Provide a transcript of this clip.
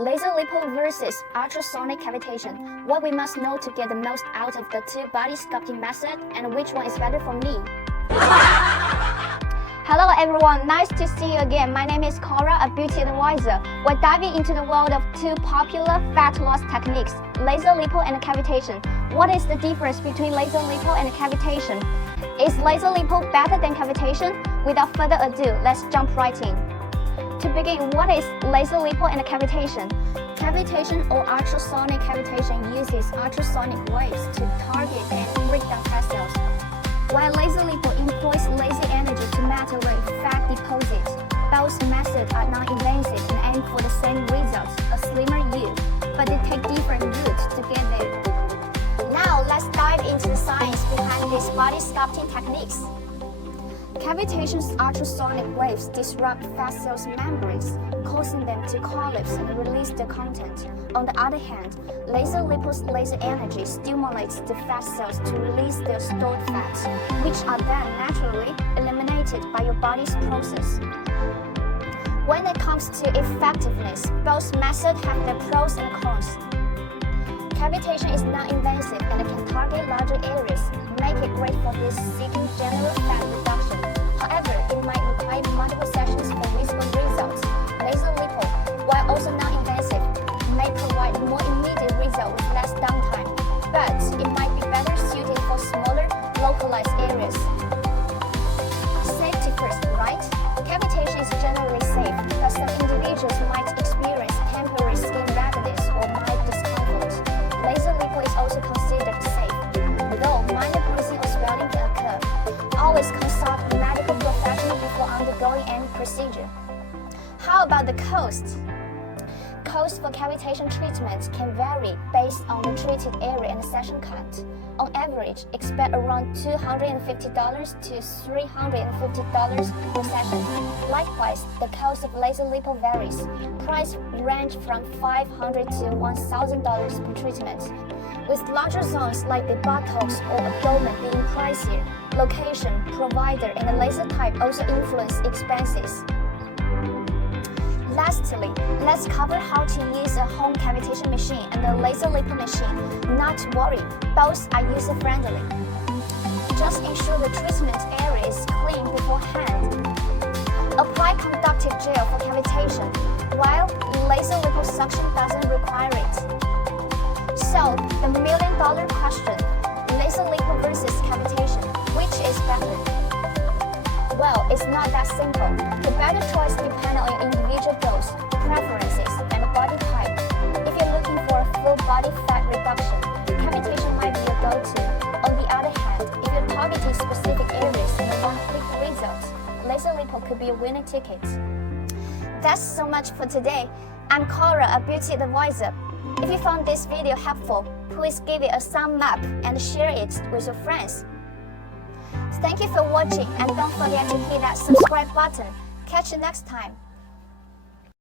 Laser lipo versus ultrasonic cavitation. What we must know to get the most out of the two body sculpting method and which one is better for me. Hello everyone, nice to see you again. My name is Cora, a beauty advisor. We're diving into the world of two popular fat loss techniques, laser lipo and cavitation. What is the difference between laser lipo and cavitation? Is laser lipo better than cavitation? Without further ado, let's jump right in. To begin, what is laser lipo and cavitation? Cavitation or ultrasonic cavitation uses ultrasonic waves to target and break down fat cells, while laser lipo employs laser energy to melt away fat deposits. Both methods are non-invasive and aim for the same results, a slimmer you, but they take different routes to get there. Now let's dive into the science behind these body sculpting techniques. Cavitation's ultrasonic waves disrupt fat cells' membranes, causing them to collapse and release the content. On the other hand, laser lipo's laser energy stimulates the fat cells to release their stored fats, which are then naturally eliminated by your body's process. When it comes to effectiveness, both methods have their pros and cons. Cavitation is non-invasive and can target larger areas, make it great for those seeking general fat reduction. However, it might require multiple sessions for visible results. Laser lipo, while also non-invasive, may provide more immediate results with less downtime, but it might be better suited for smaller, localized areas. Safety first, right? Cavitation is generally safe, but some individuals might experience temporary skin redness or mild discomfort. Laser lipo is also considered safe, though minor bruising or swelling can occur. Always consult a medical professional before undergoing any procedure. How about the cost? Costs for cavitation treatments can vary based on the treated area and session count. On average, expect around $250 to $350 per session. Likewise, the cost of laser lipo varies. Price range from $500 to $1,000 per treatment, with larger zones like the buttocks or abdomen being pricier. Location, provider, and the laser type also influence expenses. Lastly, let's cover how to use a home cavitation machine and a laser lipo machine. Not to worry, both are user-friendly. Just ensure the treatment area is clean beforehand. Apply conductive gel for cavitation, while laser liposuction doesn't require it. So, the million-dollar question, laser lipo versus cavitation, which is better? Well, it's not that simple. The better choice depends on your individual goals, preferences, and body type. If you're looking for a full body fat reduction, cavitation might be your go-to. On the other hand, if you're targeting specific areas and want quick results, laser lipo could be a winning ticket. That's so much for today. I'm Cora, a beauty advisor. If you found this video helpful, please give it a thumb up and share it with your friends. Thank you for watching, and don't forget to hit that subscribe button. Catch you next time.